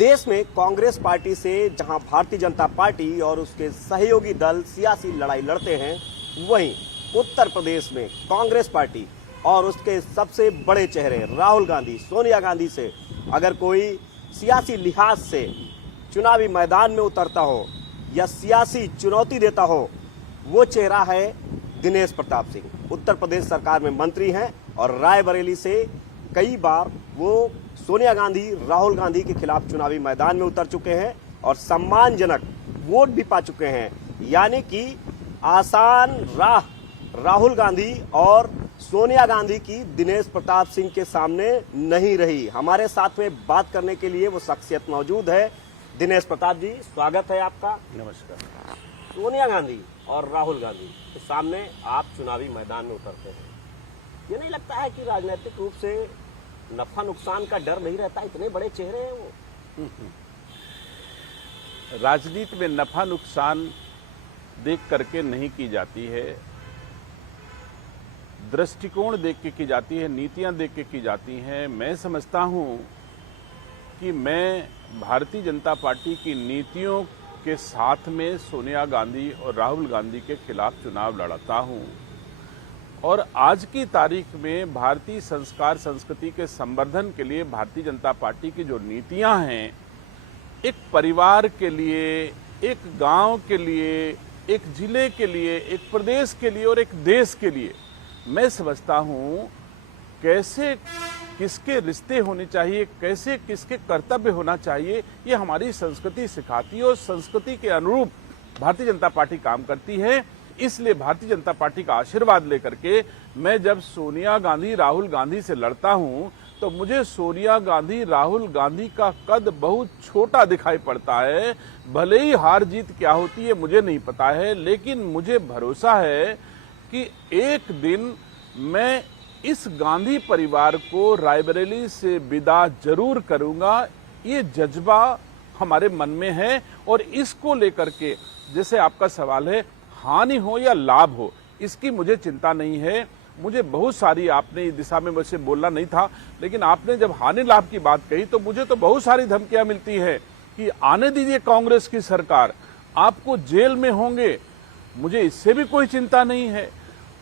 देश में कांग्रेस पार्टी से जहां भारतीय जनता पार्टी और उसके सहयोगी दल सियासी लड़ाई लड़ते हैं, वहीं उत्तर प्रदेश में कांग्रेस पार्टी और उसके सबसे बड़े चेहरे राहुल गांधी, सोनिया गांधी से अगर कोई सियासी लिहाज से चुनावी मैदान में उतरता हो या सियासी चुनौती देता हो, वो चेहरा है दिनेश प्रताप सिंह। उत्तर प्रदेश सरकार में मंत्री हैं और रायबरेली से कई बार वो सोनिया गांधी, राहुल गांधी के खिलाफ चुनावी मैदान में उतर चुके हैं और सम्मानजनक वोट भी पा चुके हैं। यानी कि आसान राह राहुल गांधी और सोनिया गांधी की दिनेश प्रताप सिंह के सामने नहीं रही। हमारे साथ में बात करने के लिए वो शख्सियत मौजूद है। दिनेश प्रताप जी, स्वागत है आपका। नमस्कार। सोनिया गांधी और राहुल गांधी के सामने आप चुनावी मैदान में उतरते हैं, ये नहीं लगता है कि राजनीतिक रूप से नफा नुकसान का डर नहीं रहता? इतने बड़े चेहरे हैं वो। राजनीति में नफा नुकसान देख करके नहीं की जाती है, दृष्टिकोण देख के की जाती है, नीतियां देख के की जाती हैं। मैं समझता हूं कि मैं भारतीय जनता पार्टी की नीतियों के साथ में सोनिया गांधी और राहुल गांधी के खिलाफ चुनाव लड़ता हूं और आज की तारीख में भारतीय संस्कार संस्कृति के संवर्धन के लिए भारतीय जनता पार्टी की जो नीतियां हैं, एक परिवार के लिए, एक गांव के लिए, एक जिले के लिए, एक प्रदेश के लिए और एक देश के लिए, मैं समझता हूं कैसे किसके रिश्ते होने चाहिए, कैसे किसके कर्तव्य होना चाहिए, ये हमारी संस्कृति सिखाती है और संस्कृति के अनुरूप भारतीय जनता पार्टी काम करती है। इसलिए भारतीय जनता पार्टी का आशीर्वाद लेकर के मैं जब सोनिया गांधी, राहुल गांधी से लड़ता हूं तो मुझे सोनिया गांधी, राहुल गांधी का कद बहुत छोटा दिखाई पड़ता है। भले ही हार जीत क्या होती है मुझे नहीं पता है, लेकिन मुझे भरोसा है कि एक दिन मैं इस गांधी परिवार को रायबरेली से विदा जरूर करूंगा। ये जज्बा हमारे मन में है और इसको लेकर के, जैसे आपका सवाल है, हानि हो या लाभ हो, इसकी मुझे चिंता नहीं है। मुझे बहुत सारी, आपने इस दिशा में मुझसे बोलना नहीं था, लेकिन आपने जब हानि लाभ की बात कही तो मुझे तो बहुत सारी धमकियां मिलती है कि आने दीजिए कांग्रेस की सरकार, आपको जेल में होंगे। मुझे इससे भी कोई चिंता नहीं है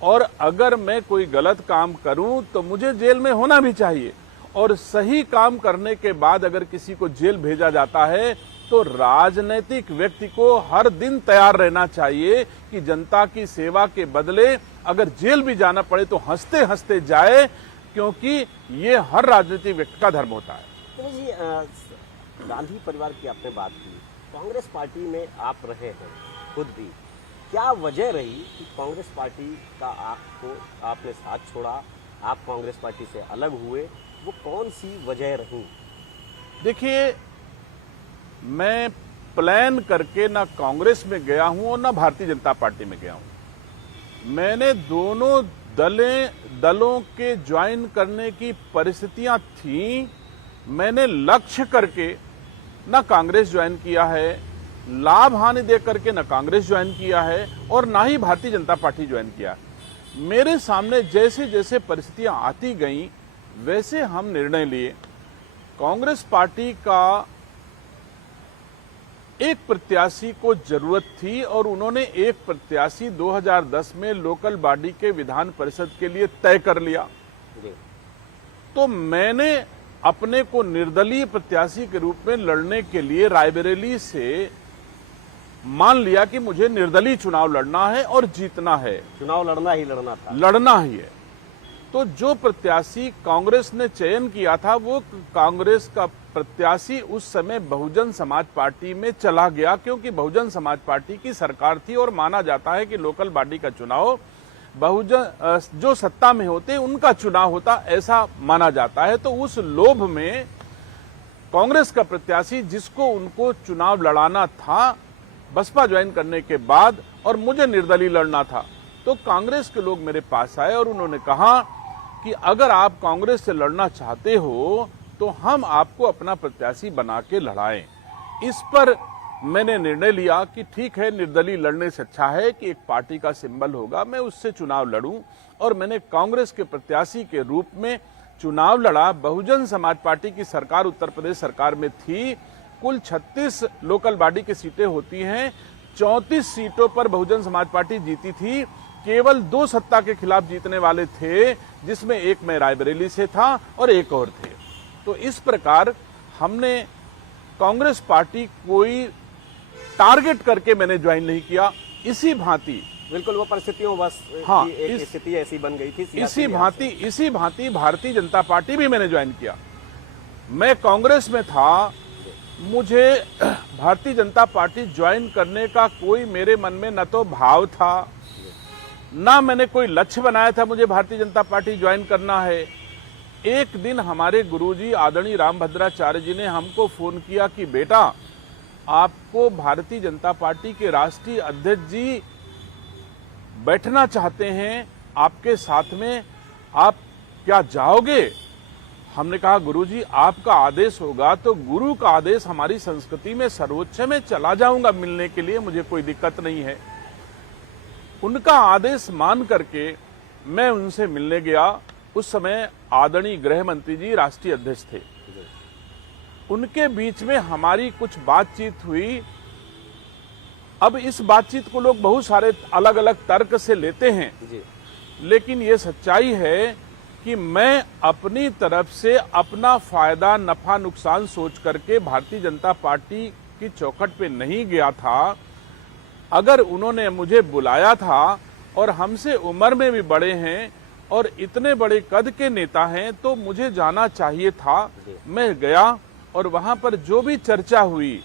और अगर मैं कोई गलत काम करूं तो मुझे जेल में होना भी चाहिए और सही काम करने के बाद अगर किसी को जेल भेजा जाता है तो राजनीतिक व्यक्ति को हर दिन तैयार रहना चाहिए कि जनता की सेवा के बदले अगर जेल भी जाना पड़े तो हंसते हंसते जाए, क्योंकि ये हर राजनीतिक व्यक्ति का धर्म होता है। तो जी, गांधी परिवार की आपने बात की, कांग्रेस पार्टी में आप रहे हैं खुद भी, क्या वजह रही कि कांग्रेस पार्टी का आपने साथ छोड़ा, आप कांग्रेस पार्टी से अलग हुए? वो कौन सी वजह रही? देखिए, मैं प्लान करके ना कांग्रेस में गया हूं और ना भारतीय जनता पार्टी में गया हूं। मैंने दोनों दलों के ज्वाइन करने की परिस्थितियां थीं। मैंने लक्ष्य करके ना कांग्रेस ज्वाइन किया है, लाभ हानि देख करके ना कांग्रेस ज्वाइन किया है और ना ही भारतीय जनता पार्टी ज्वाइन किया। मेरे सामने जैसे जैसे परिस्थितियां आती गईं वैसे हम निर्णय लिए। कांग्रेस पार्टी का एक प्रत्याशी को जरूरत थी और उन्होंने एक प्रत्याशी 2010 में लोकल बॉडी के विधान परिषद के लिए तय कर लिया। तो मैंने अपने को निर्दलीय प्रत्याशी के रूप में लड़ने के लिए रायबरेली से मान लिया कि मुझे निर्दलीय चुनाव लड़ना है और जीतना है। चुनाव लड़ना ही लड़ना था, लड़ना ही है। तो जो प्रत्याशी कांग्रेस ने चयन किया था वो कांग्रेस का प्रत्याशी उस समय बहुजन समाज पार्टी में चला गया, क्योंकि बहुजन समाज पार्टी की सरकार थी और माना जाता है कि लोकल बॉडी का चुनाव बहुजन जो सत्ता में होते उनका चुनाव होता, ऐसा माना जाता है। तो उस लोभ में कांग्रेस का प्रत्याशी जिसको उनको चुनाव लड़ाना था बसपा ज्वाइन करने के बाद और मुझे निर्दलीय लड़ना था, तो कांग्रेस के लोग मेरे पास आए और उन्होंने कहा कि अगर आप कांग्रेस से लड़ना चाहते हो तो हम आपको अपना प्रत्याशी बना के लड़ाएं। इस पर मैंने निर्णय लिया कि ठीक है, निर्दलीय लड़ने से अच्छा है कि एक पार्टी का सिंबल होगा, मैं उससे चुनाव लड़ूं। और मैंने कांग्रेस के प्रत्याशी के रूप में चुनाव लड़ा। बहुजन समाज पार्टी की सरकार उत्तर प्रदेश सरकार में थी, कुल 36 लोकल बॉडी की सीटें होती हैं। 34 सीटों पर बहुजन समाज पार्टी जीती थी। केवल 2 सत्ता के खिलाफ जीतने वाले थे, जिसमें एक मैं रायबरेली से था और एक और थे। तो इस प्रकार हमने कांग्रेस पार्टी कोई टारगेट करके मैंने ज्वाइन नहीं किया। इसी भांति बिल्कुल वो परिस्थितियों बस हाँ, की एक स्थिति ऐसी बन गई थी। इसी भांति भारतीय जनता पार्टी भी मैंने ज्वाइन किया। मैं कांग्रेस में था, मुझे भारतीय जनता पार्टी ज्वाइन करने का कोई मेरे मन में न तो भाव था, ना मैंने कोई लक्ष्य बनाया था मुझे भारतीय जनता पार्टी ज्वाइन करना है। एक दिन हमारे गुरुजी आदरणीय रामभद्राचार्य जी ने हमको फोन किया कि बेटा, आपको भारतीय जनता पार्टी के राष्ट्रीय अध्यक्ष जी बैठना चाहते हैं आपके साथ में, आप क्या जाओगे? हमने कहा गुरुजी आपका आदेश होगा तो गुरु का आदेश हमारी संस्कृति में सर्वोच्च, में चला जाऊंगा मिलने के लिए, मुझे कोई दिक्कत नहीं है। उनका आदेश मान करके मैं उनसे मिलने गया। उस समय आदरणीय गृह मंत्री जी राष्ट्रीय अध्यक्ष थे। उनके बीच में हमारी कुछ बातचीत हुई। अब इस बातचीत को लोग बहुत सारे अलग अलग तर्क से लेते हैं, लेकिन ये सच्चाई है कि मैं अपनी तरफ से अपना फायदा नफा नुकसान सोच करके भारतीय जनता पार्टी की चौखट पे नहीं गया था। अगर उन्होंने मुझे बुलाया था और हमसे उम्र में भी बड़े हैं और इतने बड़े कद के नेता हैं तो मुझे जाना चाहिए था। मैं गया और वहां पर जो भी चर्चा हुई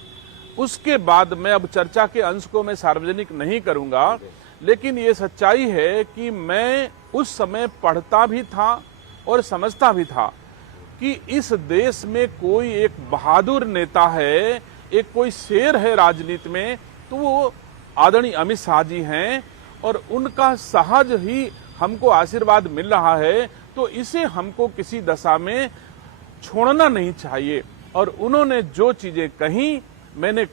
उसके बाद, मैं अब चर्चा के अंश को मैं सार्वजनिक नहीं करूंगा, लेकिन ये सच्चाई है कि मैं उस समय पढ़ता भी था और समझता भी था कि इस देश में कोई एक बहादुर नेता है, एक कोई शेर है राजनीति में, तो वो आदरणीय अमित शाह जी हैं और उनका सहज ही हमको आशीर्वाद मिल रहा है, तो इसे हमको किसी दशा में छोड़ना नहीं चाहिए। और उन्होंने जो चीजें कही मैंने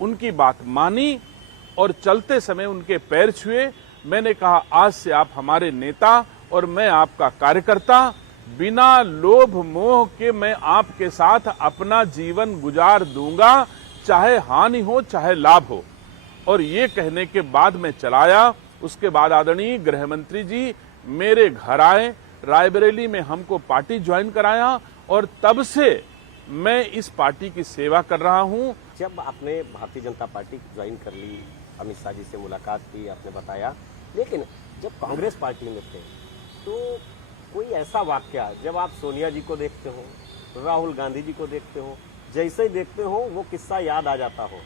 उनकी बात मानी और चलते समय उनके पैर छुए। मैंने कहा आज से आप हमारे नेता और मैं आपका कार्यकर्ता, बिना लोभ मोह के मैं आपके साथ अपना जीवन गुजार दूंगा, चाहे हानि हो चाहे लाभ हो। और ये कहने के बाद मैं चलाया। उसके बाद आदरणीय गृह मंत्री जी मेरे घर आए, रायबरेली में हमको पार्टी ज्वाइन कराया और तब से मैं इस पार्टी की सेवा कर रहा हूं। जब आपने भारतीय जनता पार्टी ज्वाइन कर ली, अमित शाह जी से मुलाकात की, आपने बताया, लेकिन जब कांग्रेस पार्टी में थे तो कोई ऐसा वाकया, जब आप सोनिया जी को देखते हो, राहुल गांधी जी को देखते हो, जैसे ही देखते हो वो किस्सा याद आ जाता हो,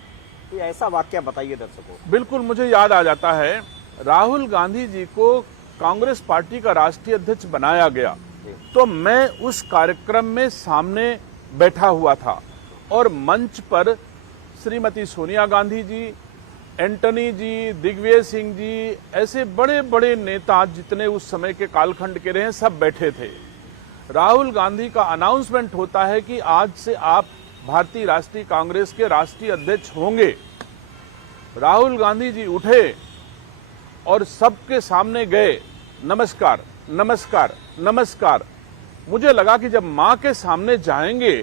कोई ऐसा वाकया बताइए दर्शकों। बिल्कुल मुझे याद आ जाता है। राहुल गांधी जी को कांग्रेस पार्टी का राष्ट्रीय अध्यक्ष बनाया गया तो मैं उस कार्यक्रम में सामने बैठा हुआ था और मंच पर श्रीमती सोनिया गांधी जी, एंटनी जी, दिग्विजय सिंह जी, ऐसे बड़े बड़े नेता जितने उस समय के कालखंड के रहे सब बैठे थे। राहुल गांधी का अनाउंसमेंट होता है कि आज से आप भारतीय राष्ट्रीय कांग्रेस के राष्ट्रीय अध्यक्ष होंगे। राहुल गांधी जी उठे और सबके सामने गए, नमस्कार नमस्कार नमस्कार। मुझे लगा कि जब मां के सामने जाएंगे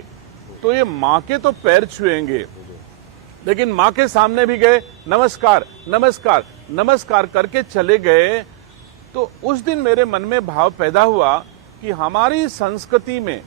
तो ये मां के तो पैर छुएंगे, लेकिन मां के सामने भी गए, नमस्कार नमस्कार नमस्कार करके चले गए। तो उस दिन मेरे मन में भाव पैदा हुआ कि हमारी संस्कृति में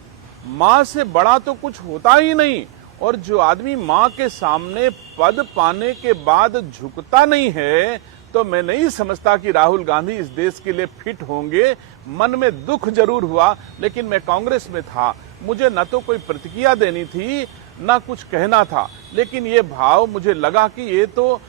मां से बड़ा तो कुछ होता ही नहीं, और जो आदमी मां के सामने पद पाने के बाद झुकता नहीं है तो मैं नहीं समझता कि राहुल गांधी इस देश के लिए फिट होंगे। मन में दुख जरूर हुआ, लेकिन मैं कांग्रेस में था, मुझे न तो कोई प्रतिक्रिया देनी थी न कुछ कहना था, लेकिन ये भाव मुझे लगा कि ये तो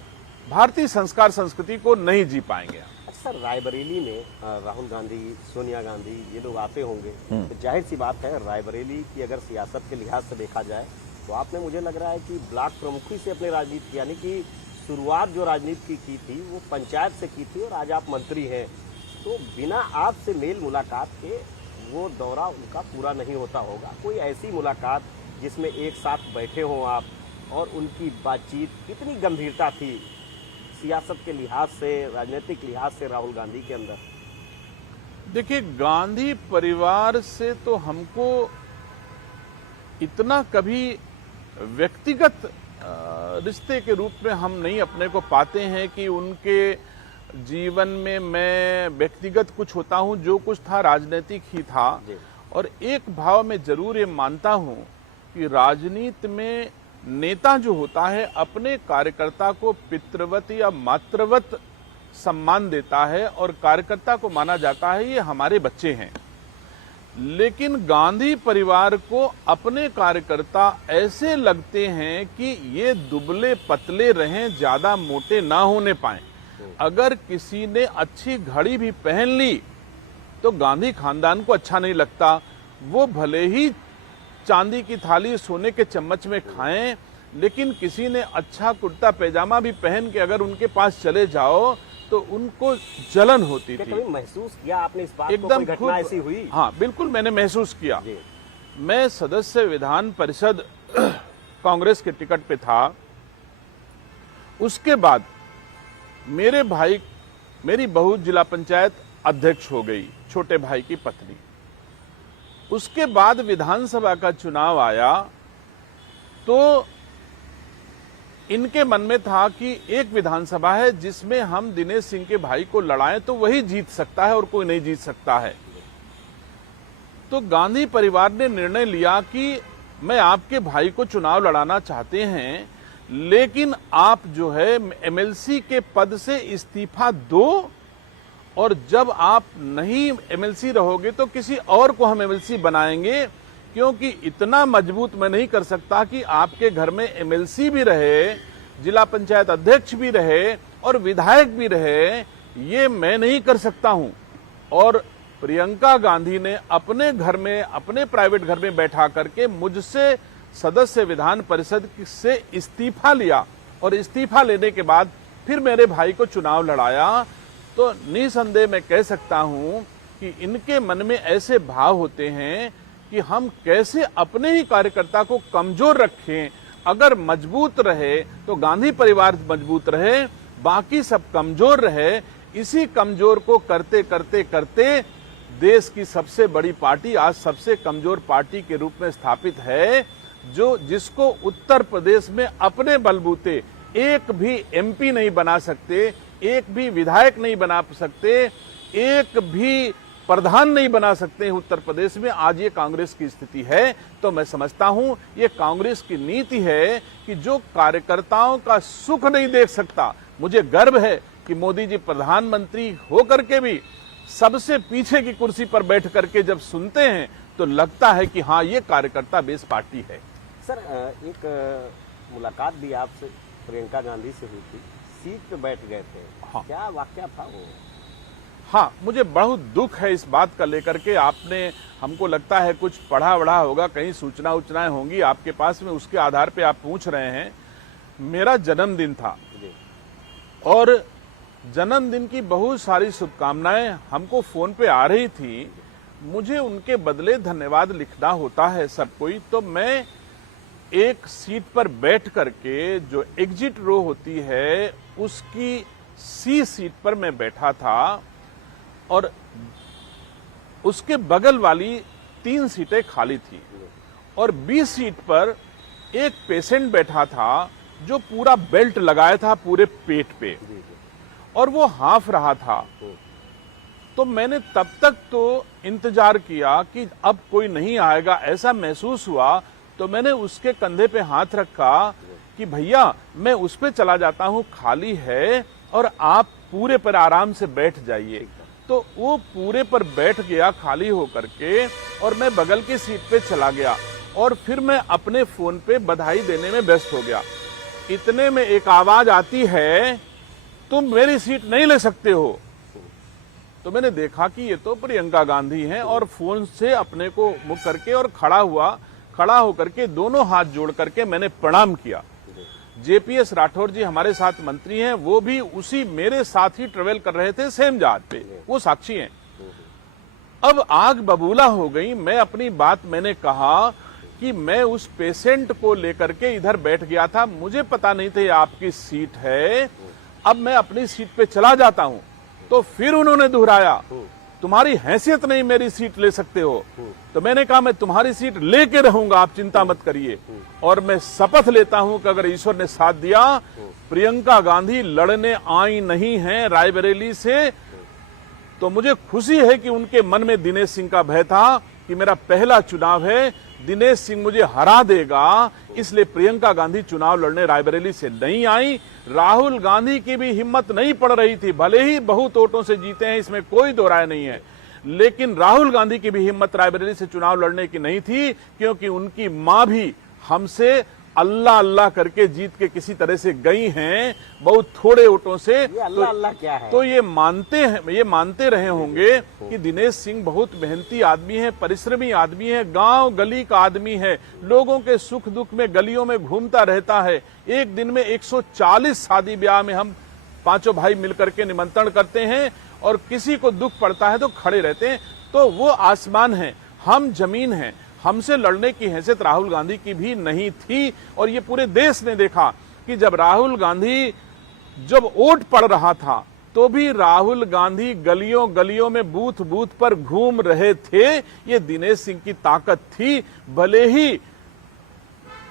भारतीय संस्कार संस्कृति को नहीं जी पाएंगे। अक्सर रायबरेली में राहुल गांधी, सोनिया गांधी ये लोग आते होंगे, तो जाहिर सी बात है रायबरेली की अगर सियासत के लिहाज से देखा जाए तो आपने, मुझे लग रहा है कि ब्लॉक प्रमुखी से अपने राजनीति, यानी कि शुरुआत जो राजनीति की थी वो पंचायत से की थी और आज आप मंत्री हैं, तो बिना आपसे मेल मुलाकात के वो दौरा उनका पूरा नहीं होता होगा। कोई ऐसी मुलाकात जिसमें एक साथ बैठे हों आप और उनकी बातचीत कितनी गंभीरता थी सियासत के लिहाज से, राजनीतिक लिहाज से राहुल गांधी के अंदर? देखिए, गांधी परिवार से तो हमको इतना कभी व्यक्तिगत रिश्ते के रूप में हम नहीं अपने को पाते हैं कि उनके जीवन में मैं व्यक्तिगत कुछ होता हूं, जो कुछ था राजनीतिक ही था। और एक भाव में जरूर ये मानता हूं कि राजनीति में नेता जो होता है अपने कार्यकर्ता को पितृवत या मातृवत सम्मान देता है और कार्यकर्ता को माना जाता है ये हमारे बच्चे हैं। लेकिन गांधी परिवार को अपने कार्यकर्ता ऐसे लगते हैं कि ये दुबले पतले रहें, ज्यादा मोटे ना होने पाएं। अगर किसी ने अच्छी घड़ी भी पहन ली तो गांधी खानदान को अच्छा नहीं लगता। वो भले ही चांदी की थाली सोने के चम्मच में खाएं, लेकिन किसी ने अच्छा कुर्ता पैजामा भी पहन के अगर उनके पास चले जाओ तो उनको जलन होती थी। कभी महसूस किया आपने इस बात को? एकदम कोई घटना ऐसी हुई? हाँ बिल्कुल, मैंने महसूस किया। मैं सदस्य विधान परिषद कांग्रेस के टिकट पे था। उसके बाद मेरी बहू जिला पंचायत अध्यक्ष हो गई, छोटे भाई की पत्नी। उसके बाद विधानसभा का चुनाव आया तो इनके मन में था कि एक विधानसभा है जिसमें हम दिनेश सिंह के भाई को लड़ाएं तो वही जीत सकता है और कोई नहीं जीत सकता है। तो गांधी परिवार ने निर्णय लिया कि मैं आपके भाई को चुनाव लड़ाना चाहते हैं, लेकिन आप जो है एमएलसी के पद से इस्तीफा दो, और जब आप नहीं एमएलसी रहोगे तो किसी और को हम एमएलसी बनाएंगे, क्योंकि इतना मजबूत मैं नहीं कर सकता कि आपके घर में एमएलसी भी रहे, जिला पंचायत अध्यक्ष भी रहे और विधायक भी रहे, ये मैं नहीं कर सकता हूं। और प्रियंका गांधी ने अपने घर में, अपने प्राइवेट घर में बैठा करके मुझसे सदस्य विधान परिषद से इस्तीफा लिया, और इस्तीफा लेने के बाद फिर मेरे भाई को चुनाव लड़ाया। तो निसंदेह मैं कह सकता हूं कि इनके मन में ऐसे भाव होते हैं कि हम कैसे अपने ही कार्यकर्ता को कमजोर रखें। अगर मजबूत रहे तो गांधी परिवार मजबूत रहे, बाकी सब कमजोर रहे। इसी कमजोर को करते करते करते देश की सबसे बड़ी पार्टी आज सबसे कमजोर पार्टी के रूप में स्थापित है, जिसको उत्तर प्रदेश में अपने बलबूते एक भी एमपी नहीं बना सकते, एक भी विधायक नहीं बना सकते, एक भी प्रधान नहीं बना सकते हैं उत्तर प्रदेश में। आज ये कांग्रेस की स्थिति है। तो मैं समझता हूं ये कांग्रेस की नीति है कि जो कार्यकर्ताओं का सुख नहीं देख सकता। मुझे गर्व है कि मोदी जी प्रधानमंत्री होकर के भी सबसे पीछे की कुर्सी पर बैठ करके जब सुनते हैं तो लगता है कि हाँ, ये कार्यकर्ता बेस पार्टी है। सर, एक मुलाकात भी आपसे प्रियंका गांधी से हुई थी, सीट पे बैठ गए थे। हाँ। क्या वाकया था वो? हाँ, मुझे बहुत दुख है इस बात का लेकर के। आपने, हमको लगता है कुछ पढ़ा वढ़ा होगा, कहीं सूचनाएं होंगी आपके पास में, उसके आधार पे आप पूछ रहे हैं। मेरा जन्मदिन था और जन्मदिन की बहुत सारी शुभकामनाएं हमको फोन पे आ रही थी। मुझे उनके बदले धन्यवाद लिखना होता है सब कोई। तो मैं एक सीट पर बैठ करके, जो एग्जिट रो होती है उसकी सी सीट पर मैं बैठा था, और उसके बगल वाली 3 सीटें खाली थी, और 20 सीट पर एक पेशेंट बैठा था जो पूरा बेल्ट लगाया था पूरे पेट पे, और वो हाँफ रहा था। तो मैंने तब तक तो इंतजार किया कि अब कोई नहीं आएगा, ऐसा महसूस हुआ। तो मैंने उसके कंधे पे हाथ रखा कि भैया मैं उस पे चला जाता हूं, खाली है, और आप पूरे पर आराम से बैठ जाइए। तो वो पूरे पर बैठ गया खाली होकर के, और मैं बगल की सीट पे चला गया, और फिर मैं अपने फोन पे बधाई देने में व्यस्त हो गया। इतने में एक आवाज आती है, तुम मेरी सीट नहीं ले सकते हो। तो मैंने देखा कि ये तो प्रियंका गांधी हैं, और फोन से अपने को मुख करके और खड़ा होकर के दोनों हाथ जोड़ करके मैंने प्रणाम किया। जेपीएस राठौर जी हमारे साथ मंत्री हैं, वो भी उसी मेरे साथ ही ट्रेवल कर रहे थे सेम जहाज पे, वो साक्षी हैं। अब आग बबूला हो गई। मैं अपनी बात मैंने कहा कि मैं उस पेशेंट को लेकर के इधर बैठ गया था, मुझे पता नहीं था ये आपकी सीट है, अब मैं अपनी सीट पे चला जाता हूं। तो फिर उन्होंने दोहराया तुम्हारी हैसियत नहीं मेरी सीट ले सकते हो। तो मैंने कहा मैं तुम्हारी सीट लेके रहूंगा, आप चिंता मत करिए। और मैं शपथ लेता हूं कि अगर ईश्वर ने साथ दिया, प्रियंका गांधी लड़ने आई नहीं है रायबरेली से, तो मुझे खुशी है कि उनके मन में दिनेश सिंह का भय था कि मेरा पहला चुनाव है, दिनेश सिंह मुझे हरा देगा, इसलिए प्रियंका गांधी चुनाव लड़ने रायबरेली से नहीं आई। राहुल गांधी की भी हिम्मत नहीं पड़ रही थी, भले ही बहुत वोटों से जीते हैं, इसमें कोई दो राय नहीं है, लेकिन राहुल गांधी की भी हिम्मत रायबरेली से चुनाव लड़ने की नहीं थी, क्योंकि उनकी मां भी हमसे अल्लाह अल्लाह करके जीत के किसी तरह से गई हैं, बहुत थोड़े वोटों से। ये अल्लाह अल्लाह क्या है? तो ये मानते रहे होंगे कि दिनेश सिंह बहुत मेहनती आदमी है, परिश्रमी आदमी है, गांव गली का आदमी है, लोगों के सुख दुख में गलियों में घूमता रहता है। एक दिन में 140 शादी ब्याह में हम पांचों भाई मिलकर के निमंत्रण करते हैं, और किसी को दुख पड़ता है तो खड़े रहते हैं। तो वो आसमान है, हम जमीन हैं। हमसे लड़ने की हैसियत राहुल गांधी की भी नहीं थी। और ये पूरे देश ने देखा कि जब राहुल गांधी जब वोट पड़ रहा था, तो भी राहुल गांधी गलियों गलियों में बूथ बूथ पर घूम रहे थे। ये दिनेश सिंह की ताकत थी। भले ही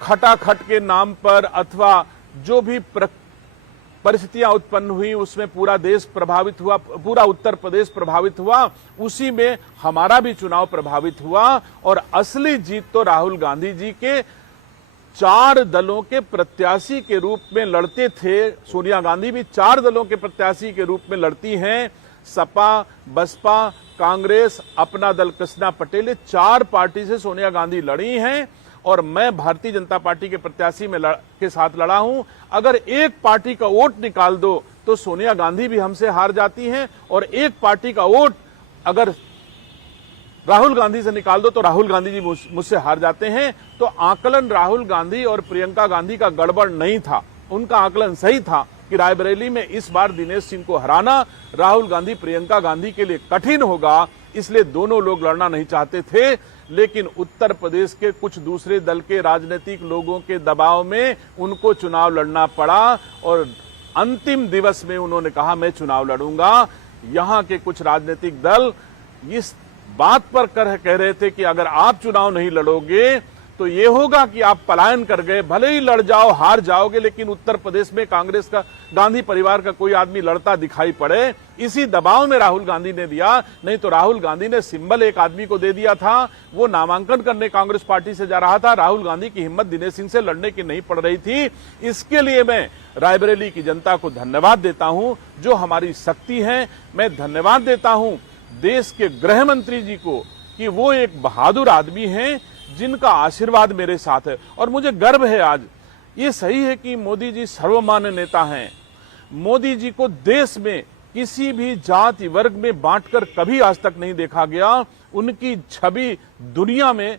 खटाखट के नाम पर अथवा जो भी परिस्थितियां उत्पन्न हुई उसमें पूरा देश प्रभावित हुआ, पूरा उत्तर प्रदेश प्रभावित हुआ, उसी में हमारा भी चुनाव प्रभावित हुआ। और असली जीत तो राहुल गांधी जी के 4 दलों के प्रत्याशी के रूप में लड़ते थे। सोनिया गांधी भी 4 दलों के प्रत्याशी के रूप में लड़ती हैं। सपा, बसपा, कांग्रेस, अपना दल कृष्णा पटेल, 4 पार्टी से सोनिया गांधी लड़ी हैं, और मैं भारतीय जनता पार्टी के प्रत्याशी के साथ लड़ा हूं। अगर एक पार्टी का वोट निकाल दो तो सोनिया गांधी भी हमसे हार जाती हैं, और एक पार्टी का वोट अगर राहुल गांधी से निकाल दो तो राहुल गांधी जी मुझसे हार जाते हैं। तो आकलन राहुल गांधी और प्रियंका गांधी का गड़बड़ नहीं था, उनका आकलन सही था कि रायबरेली में इस बार दिनेश सिंह को हराना राहुल गांधी प्रियंका गांधी के लिए कठिन होगा, इसलिए दोनों लोग लड़ना नहीं चाहते थे। लेकिन उत्तर प्रदेश के कुछ दूसरे दल के राजनीतिक लोगों के दबाव में उनको चुनाव लड़ना पड़ा, और अंतिम दिवस में उन्होंने कहा मैं चुनाव लड़ूंगा। यहां के कुछ राजनीतिक दल इस बात पर कह रहे थे कि अगर आप चुनाव नहीं लड़ोगे तो ये होगा कि आप पलायन कर गए, भले ही लड़ जाओ हार जाओगे, लेकिन उत्तर प्रदेश में कांग्रेस का, गांधी परिवार का कोई आदमी लड़ता दिखाई पड़े। इसी दबाव में राहुल गांधी ने दिया, नहीं तो राहुल गांधी ने सिंबल एक आदमी को दे दिया था, वो नामांकन करने कांग्रेस पार्टी से जा रहा था। राहुल गांधी की हिम्मत दिनेश सिंह से लड़ने की नहीं पड़ रही थी। इसके लिए मैं रायबरेली की जनता को धन्यवाद देता हूं, जो हमारी शक्ति है। मैं धन्यवाद देता हूं देश के गृह मंत्री जी को कि वो एक बहादुर आदमी हैं, जिनका आशीर्वाद मेरे साथ है। और मुझे गर्व है आज, ये सही है कि मोदी जी सर्वमान्य नेता हैं। मोदी जी को देश में किसी भी जाति वर्ग में बांटकर कभी आज तक नहीं देखा गया। उनकी छवि दुनिया में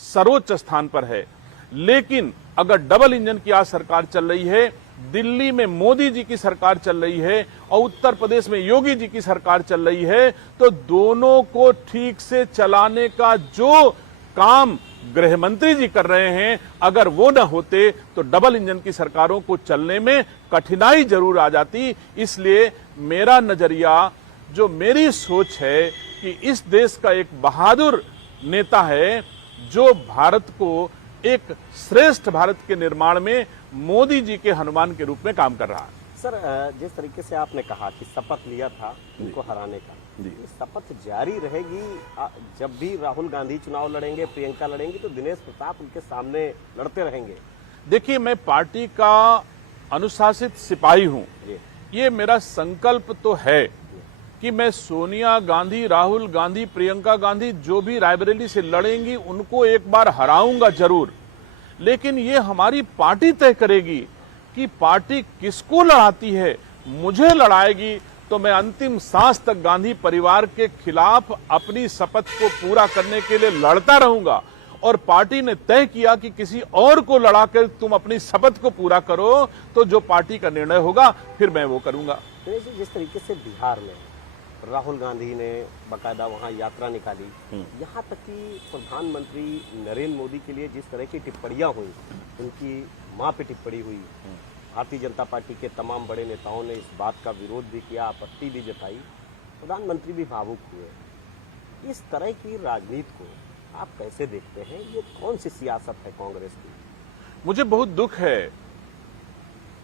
सर्वोच्च स्थान पर है। लेकिन अगर डबल इंजन की आज सरकार चल रही है, दिल्ली में मोदी जी की सरकार चल रही है और उत्तर प्रदेश में योगी जी की सरकार चल रही है, तो दोनों को ठीक से चलाने का जो काम गृह मंत्री जी कर रहे हैं, अगर वो न होते तो डबल इंजन की सरकारों को चलने में कठिनाई जरूर आ जाती। इसलिए मेरा नजरिया, जो मेरी सोच है कि इस देश का एक बहादुर नेता है, जो भारत को एक श्रेष्ठ भारत के निर्माण में मोदी जी के हनुमान के रूप में काम कर रहा है। सर, जिस तरीके से आपने कहा कि शपथ लिया था उनको हराने का, ये शपथ जारी रहेगी? जब भी राहुल गांधी चुनाव लड़ेंगे, प्रियंका लड़ेंगी, तो दिनेश प्रताप उनके सामने लड़ते रहेंगे? देखिए, मैं पार्टी का अनुशासित सिपाही हूं। ये मेरा संकल्प तो है कि मैं सोनिया गांधी, राहुल गांधी, प्रियंका गांधी जो भी रायबरेली से लड़ेंगी उनको एक बार हराऊंगा जरूर। लेकिन ये हमारी पार्टी तय करेगी कि पार्टी किसको लड़ाती है। मुझे लड़ाएगी तो मैं अंतिम सांस तक गांधी परिवार के खिलाफ अपनी शपथ को पूरा करने के लिए लड़ता रहूंगा। और पार्टी ने तय किया कि किसी और को लड़ाकर तुम अपनी शपथ को पूरा करो, तो जो पार्टी का निर्णय होगा फिर मैं वो करूंगा। जिस तरीके से बिहार में राहुल गांधी ने बाकायदा वहां यात्रा निकाली, यहाँ तक कि प्रधानमंत्री नरेंद्र मोदी के लिए जिस तरह की टिप्पणियां हुई, उनकी मां पे टिप्पणी हुई, भारतीय जनता पार्टी के तमाम बड़े नेताओं ने इस बात का विरोध भी किया, आपत्ति भी जताई, प्रधानमंत्री भी भावुक हुए। इस तरह की राजनीति को आप कैसे देखते हैं? ये कौन सी सियासत है कांग्रेस की? मुझे बहुत दुख है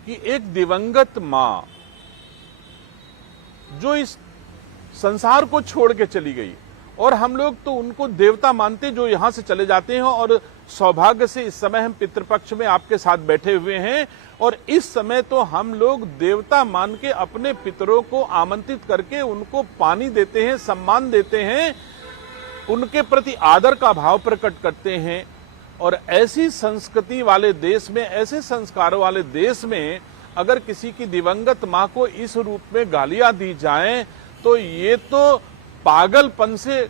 कि एक दिवंगत मां जो इस संसार को छोड़ के चली गई, और हम लोग तो उनको देवता मानते जो यहां से चले जाते हैं, और सौभाग्य से इस समय हम पितृपक्ष में आपके साथ बैठे हुए हैं, और इस समय तो हम लोग देवता मान के अपने पितरों को आमंत्रित करके उनको पानी देते हैं, सम्मान देते हैं, उनके प्रति आदर का भाव प्रकट करते हैं। और ऐसी संस्कृति वाले देश में, ऐसे संस्कारों वाले देश में अगर किसी की दिवंगत मां को इस रूप में गालियां दी जाएं, तो ये तो पागलपन से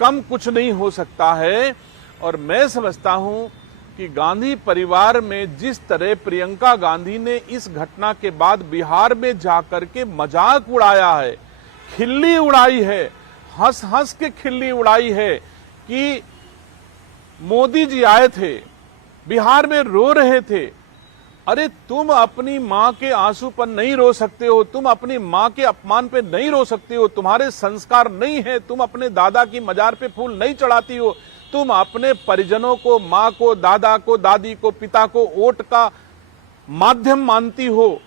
कम कुछ नहीं हो सकता है। और मैं समझता हूं कि गांधी परिवार में जिस तरह प्रियंका गांधी ने इस घटना के बाद बिहार में जाकर के मजाक उड़ाया है, खिल्ली उड़ाई है, हंस हंस के खिल्ली उड़ाई है कि मोदी जी आए थे, बिहार में रो रहे थे। अरे तुम अपनी मां के आंसू पर नहीं रो सकते हो, तुम अपनी मां के अपमान पे नहीं रो सकते हो, तुम्हारे संस्कार नहीं है, तुम अपने दादा की मजार पे फूल नहीं चढ़ाती हो, तुम अपने परिजनों को, मां को, दादा को, दादी को, पिता को वोट का माध्यम मानती हो।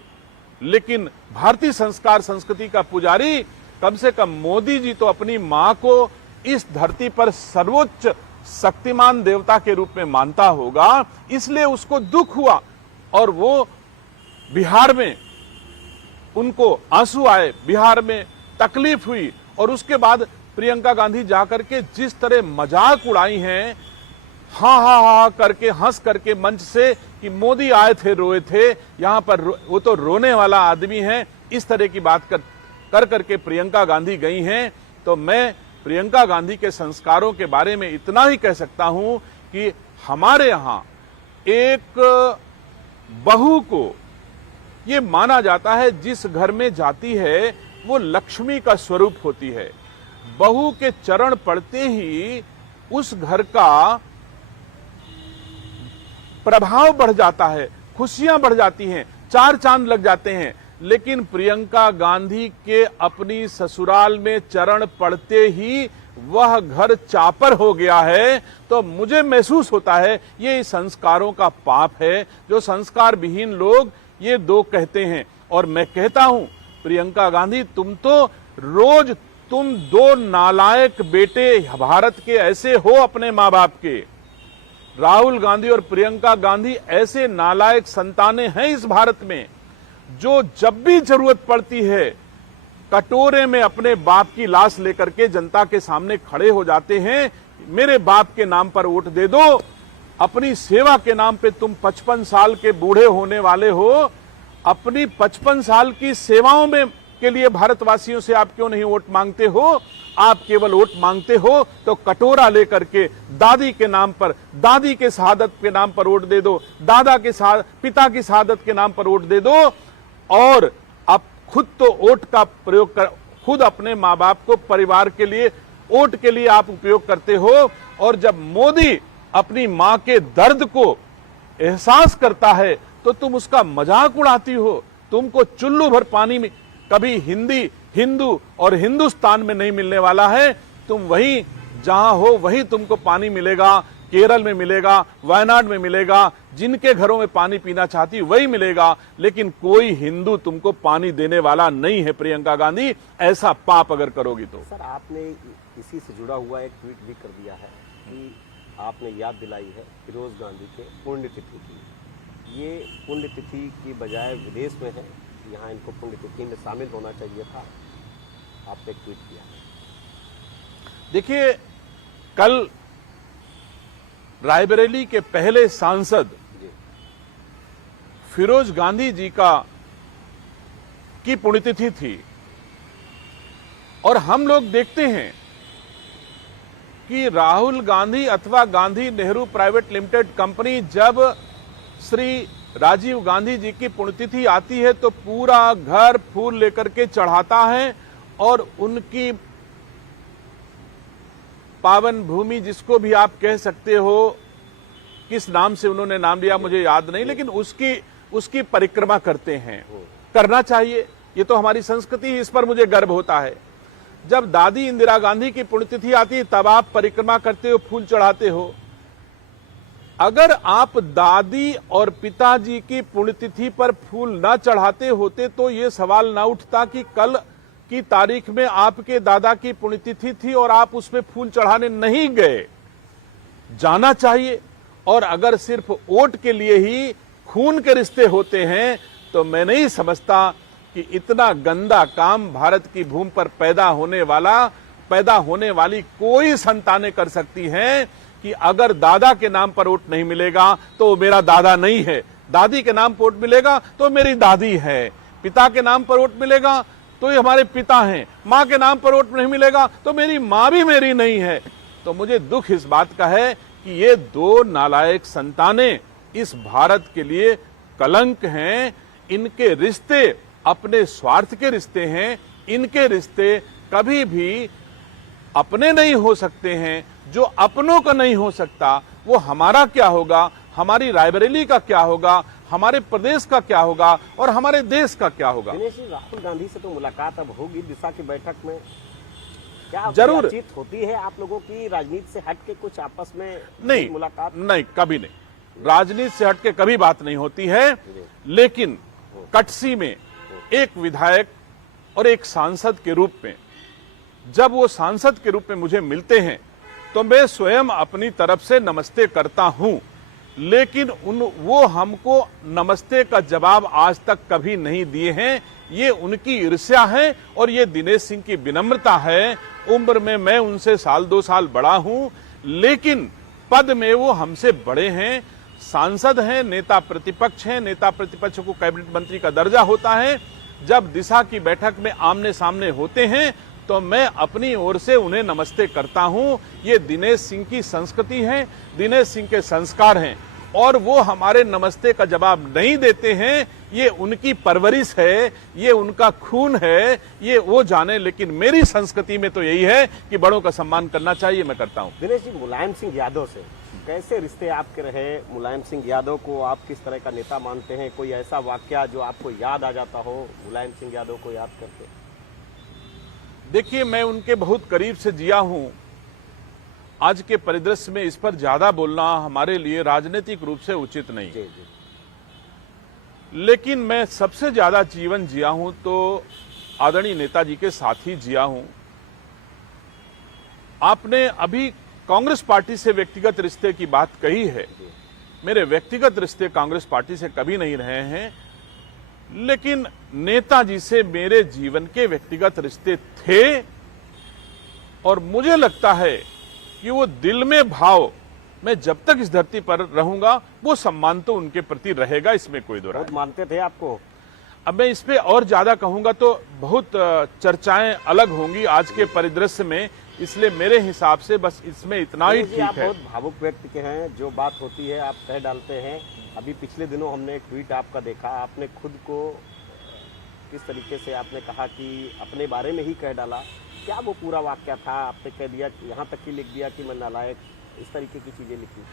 लेकिन भारतीय संस्कार संस्कृति का पुजारी कम से कम मोदी जी तो अपनी मां को इस धरती पर सर्वोच्च शक्तिमान देवता के रूप में मानता होगा, इसलिए उसको दुख हुआ और वो बिहार में उनको आंसू आए, बिहार में तकलीफ हुई। और उसके बाद प्रियंका गांधी जाकर के जिस तरह मजाक उड़ाई हैं, हा हा हा करके, हंस करके मंच से कि मोदी आए थे, रोए थे, यहां पर वो तो रोने वाला आदमी है, इस तरह की बात कर करके प्रियंका गांधी गई हैं। तो मैं प्रियंका गांधी के संस्कारों के बारे में इतना ही कह सकता हूं कि हमारे यहां एक बहू को ये माना जाता है, जिस घर में जाती है वो लक्ष्मी का स्वरूप होती है। बहू के चरण पड़ते ही उस घर का प्रभाव बढ़ जाता है, खुशियां बढ़ जाती हैं, चार चांद लग जाते हैं। लेकिन प्रियंका गांधी के अपनी ससुराल में चरण पड़ते ही वह घर चापर हो गया है। तो मुझे महसूस होता है ये संस्कारों का पाप है, जो संस्कार विहीन लोग ये दो कहते हैं। और मैं कहता हूं प्रियंका गांधी, तुम तो रोज तुम दो नालायक बेटे भारत के ऐसे हो अपने मां बाप के। राहुल गांधी और प्रियंका गांधी ऐसे नालायक संतानें हैं इस भारत में, जो जब भी जरूरत पड़ती है कटोरे में अपने बाप की लाश लेकर के जनता के सामने खड़े हो जाते हैं। मेरे बाप के नाम पर वोट दे दो। अपनी सेवा के नाम पे तुम 55 साल के बूढ़े होने वाले हो, अपनी 55 साल की सेवाओं में के लिए भारतवासियों से आप क्यों नहीं वोट मांगते हो? आप केवल वोट मांगते हो तो कटोरा लेकर के दादी के नाम पर, दादी के शहादत के नाम पर वोट दे दो, पिता की शहादत के नाम पर वोट दे दो, और अब खुद तो वोट का प्रयोग कर, खुद अपने मां बाप को, परिवार के लिए, वोट के लिए आप उपयोग करते हो। और जब मोदी अपनी मां के दर्द को एहसास करता है तो तुम उसका मजाक उड़ाती हो। तुमको चुल्लू भर पानी में कभी हिंदू और हिंदुस्तान में नहीं मिलने वाला है। तुम वहीं जहां हो वहीं तुमको पानी मिलेगा, केरल में मिलेगा, वायनाड में मिलेगा, जिनके घरों में पानी पीना चाहती वही मिलेगा। लेकिन कोई हिंदू तुमको पानी देने वाला नहीं है प्रियंका गांधी, ऐसा पाप अगर करोगी तो। सर, आपने इसी से जुड़ा हुआ एक ट्वीट भी कर दिया है कि आपने याद दिलाई है फिरोज गांधी के पुण्यतिथि की। ये पुण्यतिथि की बजाय विदेश में है, यहाँ इनको पुण्यतिथि में शामिल होना चाहिए था। आपने ट्वीट किया। देखिए, कल रायबरेली के पहले सांसद फिरोज गांधी जी की पुण्यतिथि थी, और हम लोग देखते हैं कि राहुल गांधी अथवा Gandhi Nehru private limited company जब श्री राजीव गांधी जी की पुण्यतिथि आती है तो पूरा घर फूल लेकर के चढ़ाता है, और उनकी पावन भूमि, जिसको भी आप कह सकते हो, किस नाम से उन्होंने नाम लिया मुझे याद नहीं, लेकिन उसकी परिक्रमा करते हैं। करना चाहिए, ये तो हमारी संस्कृति, इस पर मुझे गर्व होता है। जब दादी इंदिरा गांधी की पुण्यतिथि आती है तब आप परिक्रमा करते हो, फूल चढ़ाते हो। अगर आप दादी और पिताजी की पुण्यतिथि पर फूल न चढ़ाते होते तो ये सवाल ना उठता कि कल की तारीख में आपके दादा की पुण्यतिथि थी और आप उसमें फूल चढ़ाने नहीं गए। जाना चाहिए। और अगर सिर्फ वोट के लिए ही खून के रिश्ते होते हैं तो मैं नहीं समझता कि इतना गंदा काम भारत की भूमि पर पैदा होने वाली कोई संतानें कर सकती हैं कि अगर दादा के नाम पर वोट नहीं मिलेगा तो वो मेरा दादा नहीं है, दादी के नाम पर वोट मिलेगा तो मेरी दादी है, पिता के नाम पर वोट मिलेगा तो ये हमारे पिता हैं, मां के नाम पर वोट नहीं मिलेगा तो मेरी मां भी मेरी नहीं है। तो मुझे दुख इस बात का है कि ये दो नालायक संतानें इस भारत के लिए कलंक हैं। इनके रिश्ते अपने स्वार्थ के रिश्ते हैं। इनके रिश्ते कभी भी अपने नहीं हो सकते हैं। जो अपनों का नहीं हो सकता वो हमारा क्या होगा, हमारी रायबरेली का क्या होगा, हमारे प्रदेश का क्या होगा और हमारे देश का क्या होगा। दिनेश जी, राहुल गांधी से तो मुलाकात अब होगी दिशा की बैठक में, क्या जरूर बातचीत होती है आप लोगों की राजनीति से हट के कुछ आपस में? नहीं, मुलाकात नहीं, कभी नहीं। राजनीति से हट के कभी बात नहीं होती है। लेकिन कटसी में एक विधायक और एक सांसद के रूप में जब वो सांसद के रूप में मुझे मिलते हैं तो मैं स्वयं अपनी तरफ से नमस्ते करता हूं। लेकिन वो हमको नमस्ते का जवाब आज तक कभी नहीं दिए हैं। ये उनकी ईर्ष्या है और ये दिनेश सिंह की विनम्रता है। उम्र में मैं उनसे साल 2 साल बड़ा हूं, लेकिन पद में वो हमसे बड़े हैं, सांसद हैं, नेता प्रतिपक्ष हैं। नेता प्रतिपक्ष को कैबिनेट मंत्री का दर्जा होता है। जब दिशा की बैठक में आमने सामने होते हैं तो मैं अपनी ओर से उन्हें नमस्ते करता हूं। ये दिनेश सिंह की संस्कृति है, दिनेश सिंह के संस्कार हैं और वो हमारे नमस्ते का जवाब नहीं देते हैं। ये उनकी परवरिश है, ये उनका खून है, ये वो जाने। लेकिन मेरी संस्कृति में तो यही है कि बड़ों का सम्मान करना चाहिए, मैं करता हूं। दिनेश जी, मुलायम सिंह यादव से कैसे रिश्ते आपके रहे? मुलायम सिंह यादव को आप किस तरह का नेता मानते हैं? कोई ऐसा वाकया जो आपको याद आ जाता हो मुलायम सिंह यादव को याद करके? देखिए, मैं उनके बहुत करीब से जिया हूं। आज के परिदृश्य में इस पर ज्यादा बोलना हमारे लिए राजनीतिक रूप से उचित नहीं। जी जी। लेकिन मैं सबसे ज्यादा जीवन जिया हूं तो आदरणीय नेताजी के साथ ही जिया हूं। आपने अभी कांग्रेस पार्टी से व्यक्तिगत रिश्ते की बात कही है। मेरे व्यक्तिगत रिश्ते कांग्रेस पार्टी से कभी नहीं रहे हैं, लेकिन नेताजी से मेरे जीवन के व्यक्तिगत रिश्ते थे और मुझे लगता है कि वो दिल में भाव, मैं जब तक इस धरती पर रहूंगा वो सम्मान तो उनके प्रति रहेगा, इसमें कोई दो राय। बहुत मानते थे आपको? अब मैं इस पे और ज्यादा कहूंगा तो बहुत चर्चाएं अलग होंगी आज के परिदृश्य में, इसलिए मेरे हिसाब से बस इसमें इतना ही ठीक आप है। बहुत भावुक व्यक्ति के हैं, जो बात होती है आप कह डालते हैं। अभी पिछले दिनों हमने एक ट्वीट आपका देखा, आपने खुद को किस तरीके से आपने कहा कि अपने बारे में ही कह डाला। क्या वो पूरा वाक्य था? आपने कह दिया, यहाँ तक ही लिख दिया कि मैं नालायक, इस तरीके की चीजें लिखी?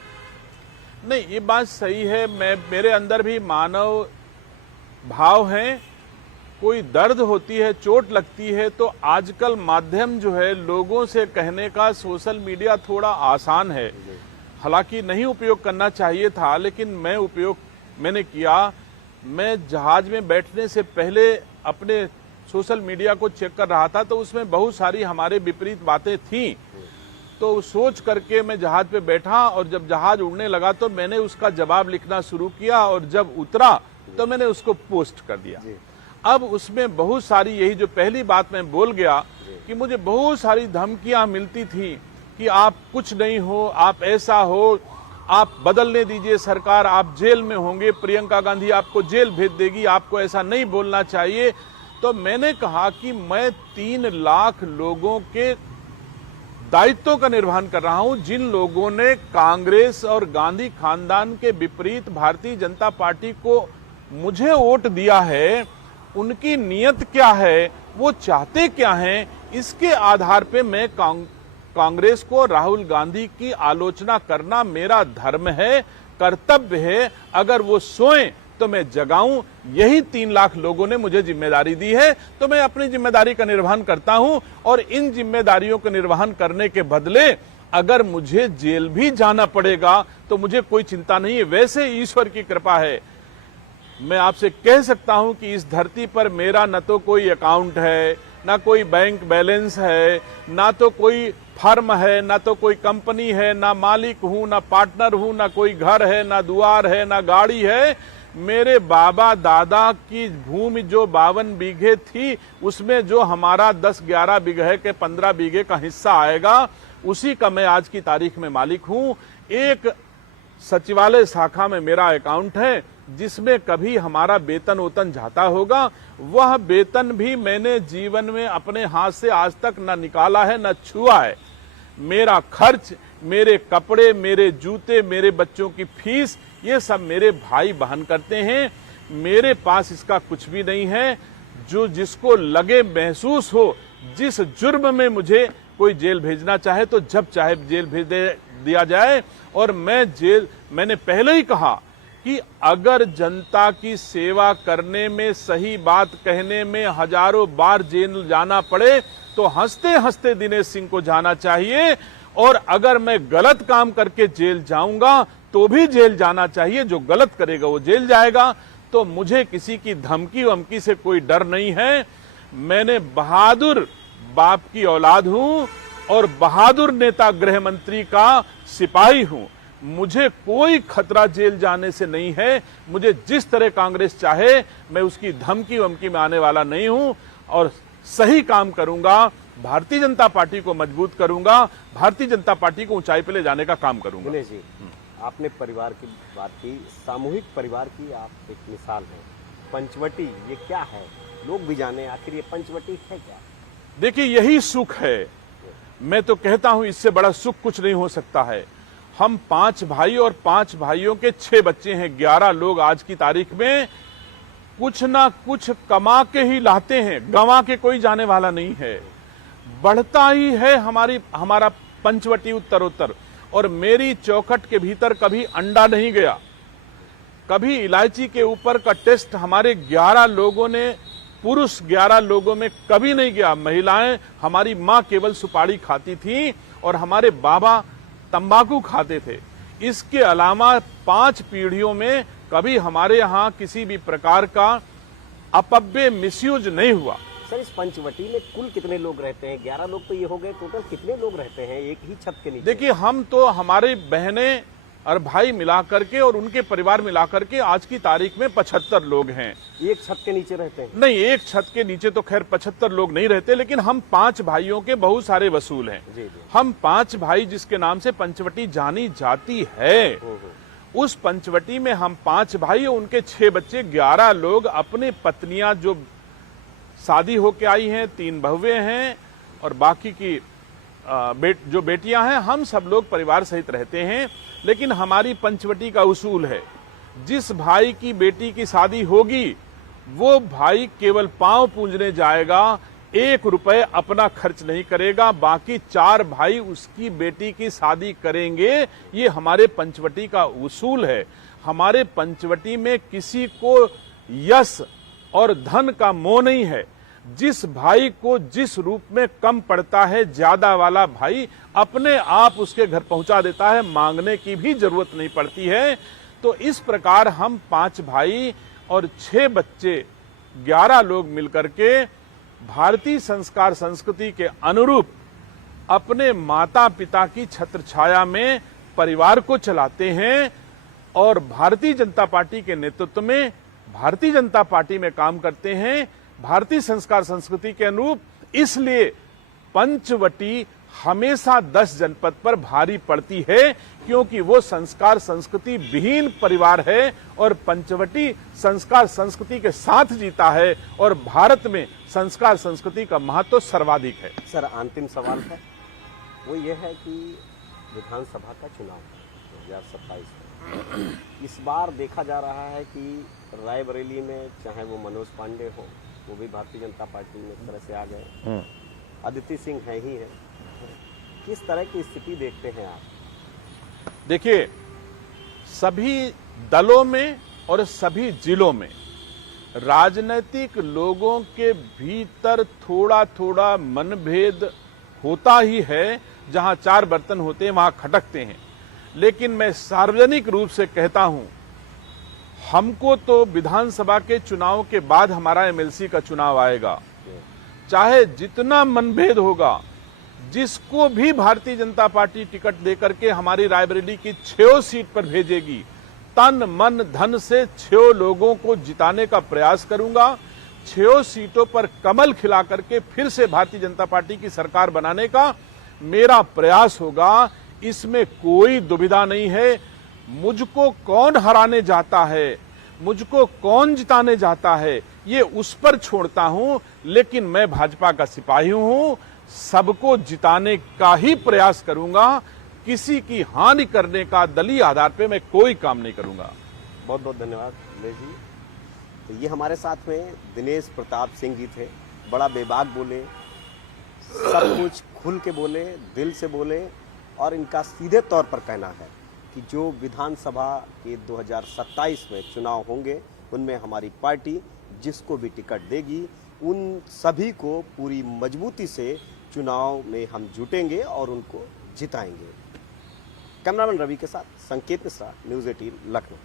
नहीं, ये बात सही है। मेरे अंदर भी मानव भाव हैं। कोई दर्द होती है, चोट लगती है तो आजकल माध्यम जो है लोगों से कहने का, सोशल मीडिया थोड़ा आसान है। हालांकि नहीं उपयोग करना चाहिए था, लेकिन मैंने किया। मैं जहाज में बैठने से पहले अपने सोशल मीडिया को चेक कर रहा था तो उसमें बहुत सारी हमारे विपरीत बातें थीं। तो सोच करके मैं जहाज पे बैठा और जब जहाज उड़ने लगा तो मैंने उसका जवाब लिखना शुरू किया और जब उतरा तो मैंने उसको पोस्ट कर दिया। अब उसमें बहुत सारी, यही जो पहली बात मैं बोल गया कि मुझे बहुत सारी धमकियां मिलती थी कि आप कुछ नहीं हो, आप ऐसा हो, आप बदलने दीजिए सरकार, आप जेल में होंगे, प्रियंका गांधी आपको जेल भेज देगी, आपको ऐसा नहीं बोलना चाहिए। तो मैंने कहा कि मैं 3 लाख लोगों के दायित्वों का निर्वहन कर रहा हूं। जिन लोगों ने कांग्रेस और गांधी खानदान के विपरीत भारतीय जनता पार्टी को मुझे वोट दिया है, उनकी नीयत क्या है, वो चाहते क्या हैं, इसके आधार पे मैं कांग्रेस को, राहुल गांधी की आलोचना करना मेरा धर्म है, कर्तव्य है। अगर वो सोएं तो मैं जगाऊं। यही 3 लाख लोगों ने मुझे जिम्मेदारी दी है, तो मैं अपनी जिम्मेदारी का निर्वहन करता हूं। और इन जिम्मेदारियों का निर्वहन करने के बदले अगर मुझे जेल भी जाना पड़ेगा तो मुझे कोई चिंता नहीं है। वैसे ईश्वर की कृपा है, मैं आपसे कह सकता हूं कि इस धरती पर मेरा न तो कोई अकाउंट है, ना कोई बैंक बैलेंस है, ना तो कोई फर्म है, ना तो कोई कंपनी है, ना मालिक हूं, ना पार्टनर हूं, ना कोई घर है, ना द्वार है, ना गाड़ी है। मेरे बाबा दादा की भूमि जो 52 बीघे थी, उसमें जो हमारा 10-11 बीघे के 15 बीघे का हिस्सा आएगा, उसी का मैं आज की तारीख में मालिक हूं। एक सचिवालय शाखा में मेरा अकाउंट है, जिसमें कभी हमारा वेतन वोतन जाता होगा, वह वेतन भी मैंने जीवन में अपने हाथ से आज तक न निकाला है न छुआ है। मेरा खर्च, मेरे कपड़े, मेरे जूते, मेरे बच्चों की फीस, ये सब मेरे भाई बहन करते हैं। मेरे पास इसका कुछ भी नहीं है। जो जिसको लगे, महसूस हो, जिस जुर्म में मुझे कोई जेल भेजना चाहे तो जब चाहे जेल भेज दिया जाए। और मैंने पहले ही कहा कि अगर जनता की सेवा करने में, सही बात कहने में हजारों बार जेल जाना पड़े तो हंसते हंसते दिनेश सिंह को जाना चाहिए। और अगर मैं गलत काम करके जेल जाऊंगा तो भी जेल जाना चाहिए। जो गलत करेगा वो जेल जाएगा। तो मुझे किसी की धमकी वमकी से कोई डर नहीं है। मैंने बहादुर बाप की औलाद हूं और बहादुर नेता गृह मंत्री का सिपाही हूं। मुझे कोई खतरा जेल जाने से नहीं है। मुझे जिस तरह कांग्रेस चाहे, मैं उसकी धमकी वमकी में आने वाला नहीं हूं और सही काम करूंगा। भारतीय जनता पार्टी को मजबूत करूंगा, भारतीय जनता पार्टी को ऊंचाई पे ले जाने का काम करूंगा। दिनेश जी, आपने परिवार की बात की, सामूहिक परिवार की आप एक मिसाल है। पंचवटी ये क्या है, लोग भी जाने आखिर ये पंचवटी है क्या? देखिए, यही सुख है। मैं तो कहता हूं इससे बड़ा सुख कुछ नहीं हो सकता है। हम 5 भाई और 5 भाइयों के 6 बच्चे हैं। 11 लोग आज की तारीख में कुछ ना कुछ कमा के ही लाते हैं, गंवा के कोई जाने वाला नहीं है। बढ़ता ही है हमारा पंचवटी उत्तरोत्तर। और मेरी चौखट के भीतर कभी अंडा नहीं गया, कभी इलायची के ऊपर का टेस्ट हमारे 11 लोगों ने, पुरुष 11 लोगों में कभी नहीं गया। महिलाएं, हमारी मां केवल सुपारी खाती थी और हमारे बाबा तंबाकू खाते थे। इसके अलावा 5 पीढ़ियों में कभी हमारे यहां किसी भी प्रकार का अपव्यय, मिसयूज नहीं हुआ। सर, इस पंचवटी में कुल कितने लोग रहते हैं? 11 लोग तो ये हो गए, टोटल कितने लोग रहते हैं एक ही छत के नीचे? देखिए, हम तो हमारे बहनें और भाई मिलाकर के और उनके परिवार मिलाकर के आज की तारीख में 75 लोग हैं। एक छत के नीचे रहते हैं? नहीं, एक छत के नीचे तो खैर 75 लोग नहीं रहते, लेकिन हम 5 भाइयों के बहुत सारे वसूल हैं। जी जी। हम 5 भाई जिसके नाम से पंचवटी जानी जाती है, उस पंचवटी में हम 5 भाई और उनके 6 बच्चे, 11 लोग, अपने पत्नियां जो शादी होके आई हैं, 3 बहुएं हैं और बाकी की जो बेटियां हैं, हम सब लोग परिवार सहित रहते हैं। लेकिन हमारी पंचवटी का उसूल है, जिस भाई की बेटी की शादी होगी वो भाई केवल पांव पूजने जाएगा, 1 रुपए अपना खर्च नहीं करेगा, बाकी 4 भाई उसकी बेटी की शादी करेंगे। ये हमारे पंचवटी का उसूल है। हमारे पंचवटी में किसी को यश और धन का मोह नहीं है। जिस भाई को जिस रूप में कम पड़ता है, ज्यादा वाला भाई अपने आप उसके घर पहुंचा देता है, मांगने की भी जरूरत नहीं पड़ती है। तो इस प्रकार हम 5 भाई और 6 बच्चे, 11 लोग मिलकर के भारतीय संस्कार संस्कृति के अनुरूप अपने माता पिता की छत्र छाया में परिवार को चलाते हैं और भारतीय जनता पार्टी के नेतृत्व में भारतीय जनता पार्टी में काम करते हैं, भारतीय संस्कार संस्कृति के अनुरूप। इसलिए पंचवटी हमेशा 10 जनपद पर भारी पड़ती है, क्योंकि वो संस्कार संस्कृति विहीन परिवार है और पंचवटी संस्कार संस्कृति के साथ जीता है और भारत में संस्कार संस्कृति का महत्व सर्वाधिक है। सर, अंतिम सवाल है, वो ये है कि विधानसभा का चुनाव 2027 में इस बार देखा जा रहा है कि रायबरेली में चाहे वो मनोज पांडे हो, वो भी भारतीय जनता पार्टी में एक तरह से आ गए, अदिति सिंह है ही है। किस तरह की स्थिति देखते हैं आप? देखिए, सभी दलों में और सभी जिलों में राजनीतिक लोगों के भीतर थोड़ा थोड़ा मनभेद होता ही है। जहां चार बर्तन होते हैं वहां खटकते हैं। लेकिन मैं सार्वजनिक रूप से कहता हूं, हमको तो विधानसभा के चुनाव के बाद हमारा एमएलसी का चुनाव आएगा। चाहे जितना मनभेद होगा, जिसको भी भारतीय जनता पार्टी टिकट देकर के हमारी रायबरेली की 6 सीट पर भेजेगी, तन मन धन से 6 लोगों को जिताने का प्रयास करूंगा। 6 सीटों पर कमल खिला करके फिर से भारतीय जनता पार्टी की सरकार बनाने का मेरा प्रयास होगा। इसमें कोई दुविधा नहीं है। मुझको कौन हराने जाता है, मुझको कौन जिताने जाता है, ये उस पर छोड़ता हूं। लेकिन मैं भाजपा का सिपाही हूं, सबको जिताने का ही प्रयास करूंगा। किसी की हानि करने का दलीय आधार पे मैं कोई काम नहीं करूंगा। बहुत बहुत धन्यवाद दिनेश जी। तो ये हमारे साथ में दिनेश प्रताप सिंह जी थे। बड़ा बेबाक बोले, सब कुछ खुल के बोले, दिल से बोले, और इनका सीधे तौर पर कहना है कि जो विधानसभा के 2027 में चुनाव होंगे उनमें हमारी पार्टी जिसको भी टिकट देगी उन सभी को पूरी मजबूती से चुनाव में हम जुटेंगे और उनको जिताएंगे। कैमरामैन रवि के साथ संकेत मिश्रा, न्यूज़ 18 लखनऊ।